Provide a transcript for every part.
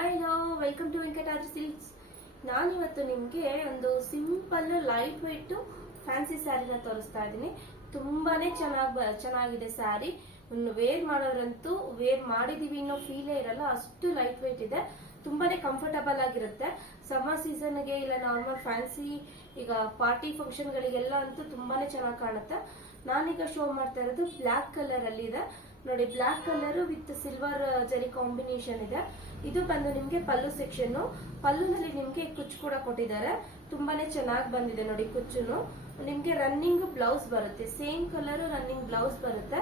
Hi hello welcome to Venkatadri silks. ನಾನಿವತ್ತು ನಿಮಗೆ ಒಂದು ಸಿಂಪಲ್ ಲೈಟ್ ವೆಯ್ಟ್ ಫ್ಯಾನ್ಸಿ ಸ್ಯಾರಿನ ತೋರಿಸ್ತಾ ಇದ್ದೀನಿ. ತುಂಬಾನೇ ಚೆನ್ನಾಗಿದೆ ಸ್ಯಾರಿ. ವೇರ್ ಮಾಡೋರಂತೂ ವೇರ್ ಮಾಡಿದೀವಿ ಅನ್ನೋ ಫೀಲೇ ಇರಲ್ಲ, ಅಷ್ಟು ಲೈಟ್ ವೆಯ್ಟ್ ಇದೆ. ತುಂಬಾನೇ ಕಂಫರ್ಟಬಲ್ ಆಗಿರುತ್ತೆ. ಸಮ್ಮರ್ ಸೀಸನ್ಗೆ ಇಲ್ಲ ನಾರ್ಮಲ್ ಫ್ಯಾನ್ಸಿ ಈಗ ಪಾರ್ಟಿ ಫಂಕ್ಷನ್ ಗಳಿಗೆಲ್ಲ ಅಂತೂ ತುಂಬಾನೇ ಚೆನ್ನಾಗಿ ಕಾಣುತ್ತೆ. ನಾನೀಗ ಶೋ ಮಾಡ್ತಾ ಇರೋದು ಬ್ಲಾಕ್ ಕಲರ್ ಅಲ್ಲಿ ಇದೆ ನೋಡಿ. ಬ್ಲಾಕ್ ಕಲರ್ ವಿತ್ ಸಿಲ್ವರ್ ಜರಿ ಕಾಂಬಿನೇಷನ್ ಇದೆ. ಇದು ಬಂದು ನಿಮ್ಗೆ ಪಲ್ಲು ಸೆಕ್ಷನ್. ಪಲ್ಲುನಲ್ಲಿ ನಿಮ್ಗೆ ಕುಚ್ಚು ಕೂಡ ಕೊಟ್ಟಿದ್ದಾರೆ. ತುಂಬಾನೇ ಚೆನ್ನಾಗಿ ಬಂದಿದೆ ನೋಡಿ ಕುಚ್ಚುನು. ನಿಮ್ಗೆ ರನ್ನಿಂಗ್ ಬ್ಲೌಸ್ ಬರುತ್ತೆ, ಸೇಮ್ ಕಲರ್ ರನ್ನಿಂಗ್ ಬ್ಲೌಸ್ ಬರುತ್ತೆ.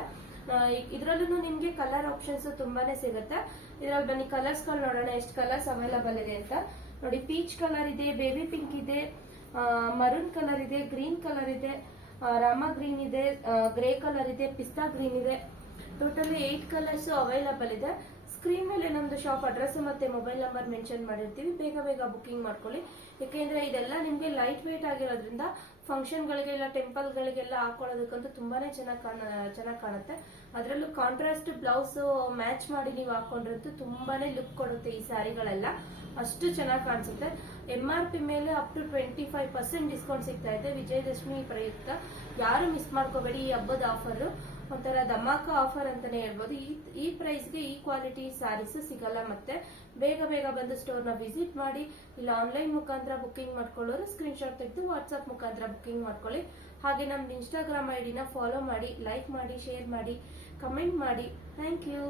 ಇದ್ರಲ್ಲೂ ನಿಮ್ಗೆ ಕಲರ್ ಆಪ್ಷನ್ಸ್ ತುಂಬಾನೇ ಸಿಗುತ್ತೆ. ಇದ್ರಲ್ಲಿ ಬನ್ನಿ ಕಲರ್ಸ್ ಗಳು ನೋಡೋಣ, ಎಷ್ಟು ಕಲರ್ಸ್ ಅವೈಲಬಲ್ ಇದೆ ಅಂತ ನೋಡಿ. ಪೀಚ್ ಕಲರ್ ಇದೆ, ಬೇಬಿ ಪಿಂಕ್ ಇದೆ, ಮರೂನ್ ಕಲರ್ ಇದೆ, ಗ್ರೀನ್ ಕಲರ್ ಇದೆ, ರಾಮ ಗ್ರೀನ್ ಇದೆ, ಗ್ರೇ ಕಲರ್ ಇದೆ, ಪಿಸ್ತಾ ಗ್ರೀನ್ ಇದೆ. ಟೋಟಲಿ 8 ಕಲರ್ಸ್ ಅವೈಲಬಲ್ ಇದೆ. ಸ್ಕ್ರೀನ್ ಮೇಲೆ ನಮ್ದು ಶಾಪ್ ಅಡ್ರೆಸ್ ಮತ್ತೆ ಮೊಬೈಲ್ ನಂಬರ್ ಮೆನ್ಷನ್ ಮಾಡಿರ್ತೀವಿ. ಬೇಗ ಬುಕಿಂಗ್ ಮಾಡ್ಕೊಳ್ಳಿ. ಯಾಕೆಂದ್ರೆ ಇದೆಲ್ಲ ನಿಮ್ಗೆ ಲೈಟ್ ವೇಟ್ ಆಗಿರೋದ್ರಿಂದ ಫಂಕ್ಷನ್ ಗಳಿಗೆ ಇಲ್ಲ ಟೆಂಪಲ್ ಗಳಿಗೆಲ್ಲ ಹಾಕೊಳ್ಳೋದಕ್ಕಂತೂ ತುಂಬಾನೇ ಚೆನ್ನಾಗಿ ಕಾಣುತ್ತೆ. ಅದರಲ್ಲೂ ಕಾಂಟ್ರಾಸ್ಟ್ ಬ್ಲೌಸ್ ಮ್ಯಾಚ್ ಮಾಡಿ ನೀವು ಹಾಕೊಂಡ್ರಂತೂ ತುಂಬಾನೇ ಲುಕ್ ಕೊಡುತ್ತೆ. ಈ ಸ್ಯಾರಿಗಳೆಲ್ಲ ಅಷ್ಟು ಚೆನ್ನಾಗಿ ಕಾಣಿಸುತ್ತೆ. MRP ಮೇಲೆ ಅಪ್ ಟು 25% ಡಿಸ್ಕೌಂಟ್ ಸಿಗ್ತಾ ಇದೆ ವಿಜಯದಶಮಿ ಪ್ರಯುಕ್ತ. ಯಾರು ಮಿಸ್ ಮಾಡ್ಕೋಬೇಡಿ. ಈ ಹಬ್ಬದ ಆಫರ್ ಒಂಥರ ಧಮಾಕ ಆಫರ್ ಅಂತಾನೆ ಹೇಳ್ಬೋದು. ಈ ಪ್ರೈಸ್ಗೆ ಈ ಕ್ವಾಲಿಟಿ ಸ್ಯಾರೀಸ್ ಸಿಗಲ್ಲ. ಮತ್ತೆ ಬೇಗ ಬಂದು ಸ್ಟೋರ್ ನ ವಿಸಿಟ್ ಮಾಡಿ, ಇಲ್ಲ ಆನ್ಲೈನ್ ಮುಖಾಂತರ ಬುಕಿಂಗ್ ಮಾಡ್ಕೊಳ್ಳೋರು ಸ್ಕ್ರೀನ್ ಶಾಟ್ ತೆಗೆದು ವಾಟ್ಸ್ಆಪ್ ಮುಖಾಂತರ ಬುಕಿಂಗ್ ಮಾಡ್ಕೊಳ್ಳಿ. ಹಾಗೆ ನಮ್ದು ಇನ್ಸ್ಟಾಗ್ರಾಮ್ ID ನ ಫಾಲೋ ಮಾಡಿ, ಲೈಕ್ ಮಾಡಿ, ಶೇರ್ ಮಾಡಿ, ಕಮೆಂಟ್ ಮಾಡಿ. Thank you.